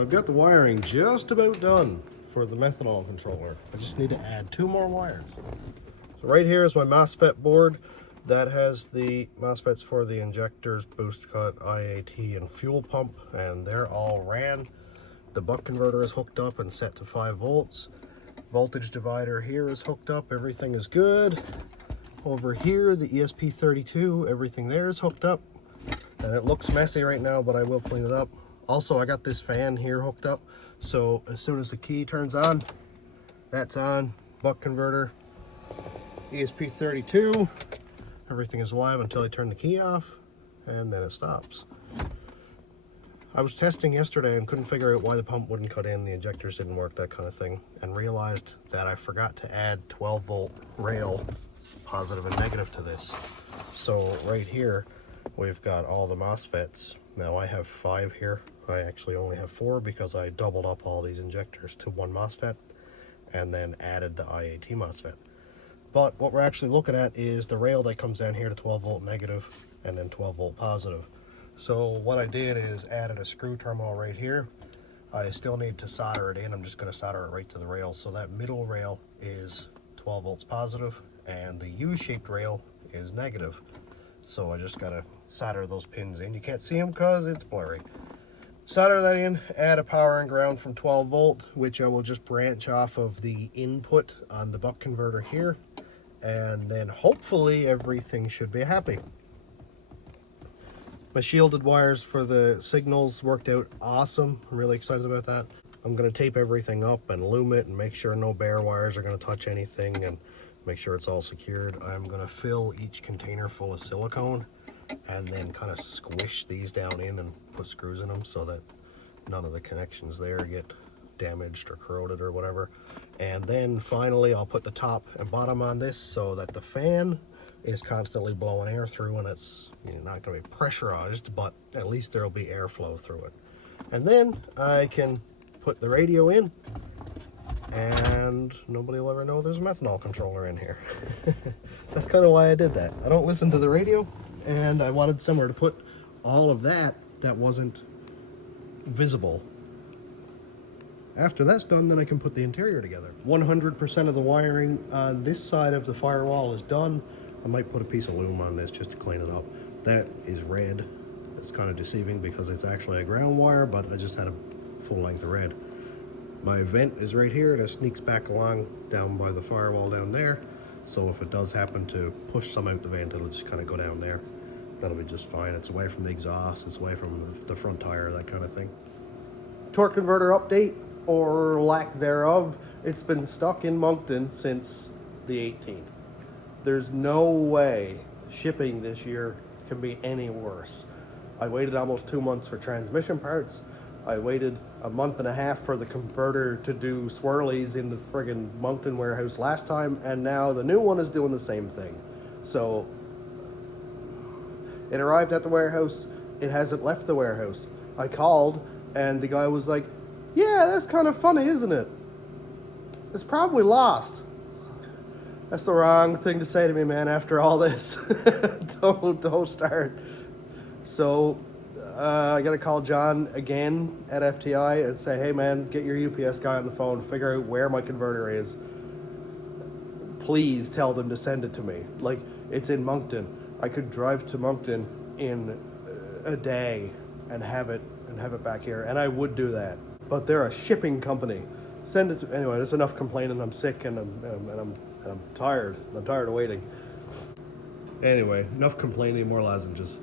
So I've got the wiring just about done for the methanol controller. I just need to add 2 more wires. So right here is my MOSFET board. That has the MOSFETs for the injectors, boost cut, IAT, and fuel pump, and they're all ran. The buck converter is hooked up and set to 5 volts. Voltage divider here is hooked up, everything is good. Over here, the ESP32, everything there is hooked up. And it looks messy right now, but I will clean it up. Also, I got this fan here hooked up, so as soon as the key turns on, that's on. Buck converter, ESP32, everything is live until I turn the key off, and then it stops. I was testing yesterday and couldn't figure out why the pump wouldn't cut in, the injectors didn't work, that kind of thing, and realized that I forgot to add 12 volt rail, positive and negative, to this. So right here, we've got all the MOSFETs. Now I have 5 here. I actually only have 4 because I doubled up all these injectors to 1 MOSFET and then added the IAT MOSFET. But what we're actually looking at is the rail that comes down here to 12 volt negative and then 12 volt positive. So what I did is added a screw terminal right here. I still need to solder it in. I'm just going to solder it right to the rail. So that middle rail is 12 volts positive and the U-shaped rail is negative. So I just got to solder those pins in. You can't see them because it's blurry. Solder that in, add a power and ground from 12 volt, which I will just branch off of the input on the buck converter here, and then hopefully everything should be happy. My shielded wires for the signals worked out awesome. I'm really excited about that. I'm going to tape everything up and loom it and make sure no bare wires are going to touch anything and make sure it's all secured. I'm going to fill each container full of silicone and then kind of squish these down in and put screws in them so that none of the connections there get damaged or corroded or whatever. And then finally I'll put the top and bottom on this so that the fan is constantly blowing air through, and it's not going to be pressurized, but at least there'll be airflow through it. And then I can put the radio in and nobody will ever know there's a methanol controller in here. That's kind of why I did that. I don't listen to the radio, and I wanted somewhere to put all of that that wasn't visible. After that's done, then I can put the interior together. 100% of the wiring on this side of the firewall is done. I might put a piece of loom on this just to clean it up. That is red. It's kind of deceiving because it's actually a ground wire, but I just had a full length of red. My vent is right here. That sneaks back along down by the firewall down there. So if it does happen to push some out the vent, it'll just kind of go down there. That'll be just fine. It's away from the exhaust, it's away from the front tire, that kind of thing. Torque converter update, or lack thereof. It's been stuck in Moncton since the 18th. There's no way shipping this year can be any worse. I waited almost 2 months for transmission parts. I waited a month and a half for the converter to do swirlies in the friggin' Moncton warehouse last time, and now the new one is doing the same thing. So it arrived at the warehouse. It hasn't left the warehouse. I called and the guy was like, yeah, that's kind of funny, isn't it? It's probably lost. That's the wrong thing to say to me, man, after all this. Don't start. So I gotta call John again at FTI and say, hey man, get your UPS guy on the phone, figure out where my converter is. Please tell them to send it to me. Like, it's in Moncton. I could drive to Moncton in a day and have it back here, and I would do that. But they're a shipping company. Send it to, anyway, that's enough complaining. I'm sick and I'm tired. I'm tired of waiting. Anyway, enough complaining, more lozenges.